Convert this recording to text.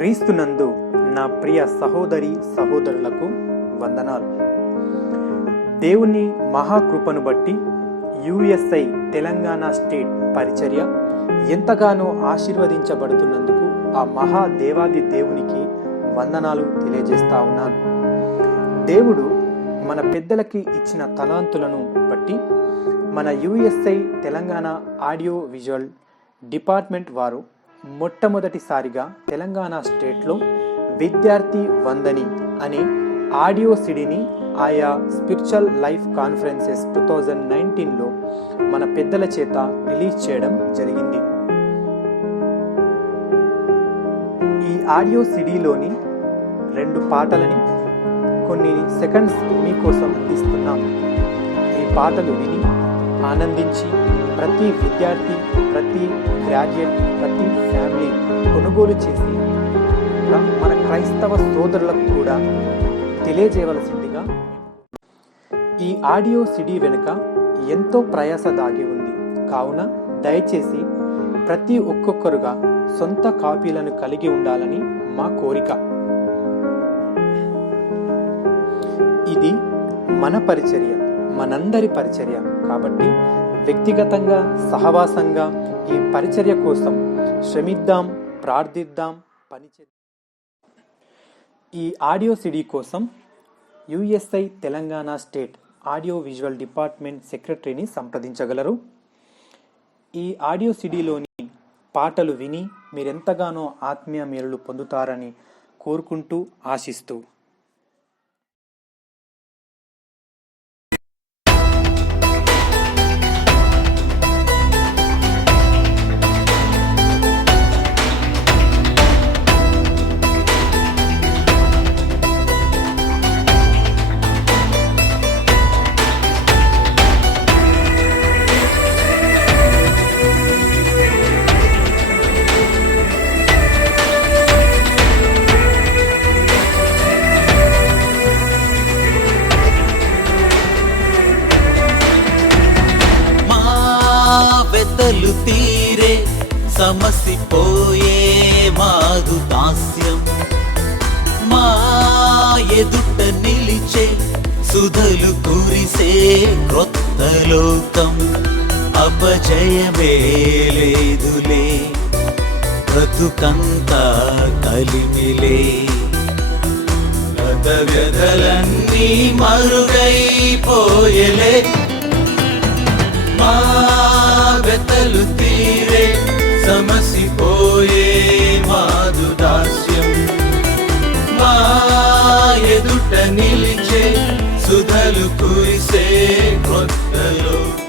క్రీస్తునందు నా ప్రియ సహోదరి సహోదరులకు వందనాలు. దేవుని మహాకృపను బట్టి యుఎస్ఐ తెలంగాణ స్టేట్ పరిచర్య ఎంతగానో ఆశీర్వదించబడుతున్నందుకు ఆ మహాదేవాది దేవునికి వందనాలు తెలియజేస్తా ఉన్నాను. దేవుడు మన పెద్దలకి ఇచ్చిన తలాంతులను బట్టి మన USI Telangana audio visual department వారు మొట్టమొదటిసారిగా తెలంగాణ స్టేట్లో విద్యార్థి వందని అనే ఆడియో సిడీని ఆయా స్పిరిచువల్ లైఫ్ కాన్ఫరెన్సెస్ 2019లో మన పెద్దల చేత రిలీజ్ చేయడం జరిగింది. ఈ ఆడియో సిడీలోని 2 పాటలని కొన్ని సెకండ్స్ మీకోసం అందిస్తున్నాం. ఈ పాటలు విని ఆనందించి ప్రతి విద్యార్థి, ప్రతి గ్రాడ్యుయేట్, ప్రతి ఫ్యామిలీ కొనుగోలు చేసి మన క్రైస్తవ సోదరులకు కూడా తెలియజేయవలసిందిగా. ఈ ఆడియో సిడీ వెనుక ఎంతో ప్రయాస దాగి ఉంది కావున దయచేసి ప్రతి ఒక్కొక్కరుగా సొంత కాపీలను కలిగి ఉండాలని మా కోరిక. ఇది మన పరిచర్య, మనందరి పరిచర్య కాబట్టి వ్యక్తిగతంగా సహవాసంగా ఈ పరిచర్య కోసం శ్రమిద్దాం, ప్రార్థిద్దాం, పనిచేద్దాం. ఈ ఆడియో సిడీ కోసం USI Telangana state audio visual department సెక్రటరీని సంప్రదించగలరు. ఈ ఆడియో సిడీలోని పాటలు విని మీరెంతగానో ఆత్మీయ మేలులు పొందుతారని కోరుకుంటూ ఆశిస్తూ వెతలు తీరే సమసిపోయే మాదు దాస్యం, మా ఎదుట నిలిచే సుధలు కురిసే క్రొత్త లోకం. అపజయమే లేదులే, బ్రతుకంతా కలిమిలే, గత వ్యధలన్నీ మరుగైపోయలే. మా వెతలు తీరే సమసిపోయే మాదు దాస్యం, మా ఎదుట నిలిచే సుధలు కురిసే క్రొత్త లోకం.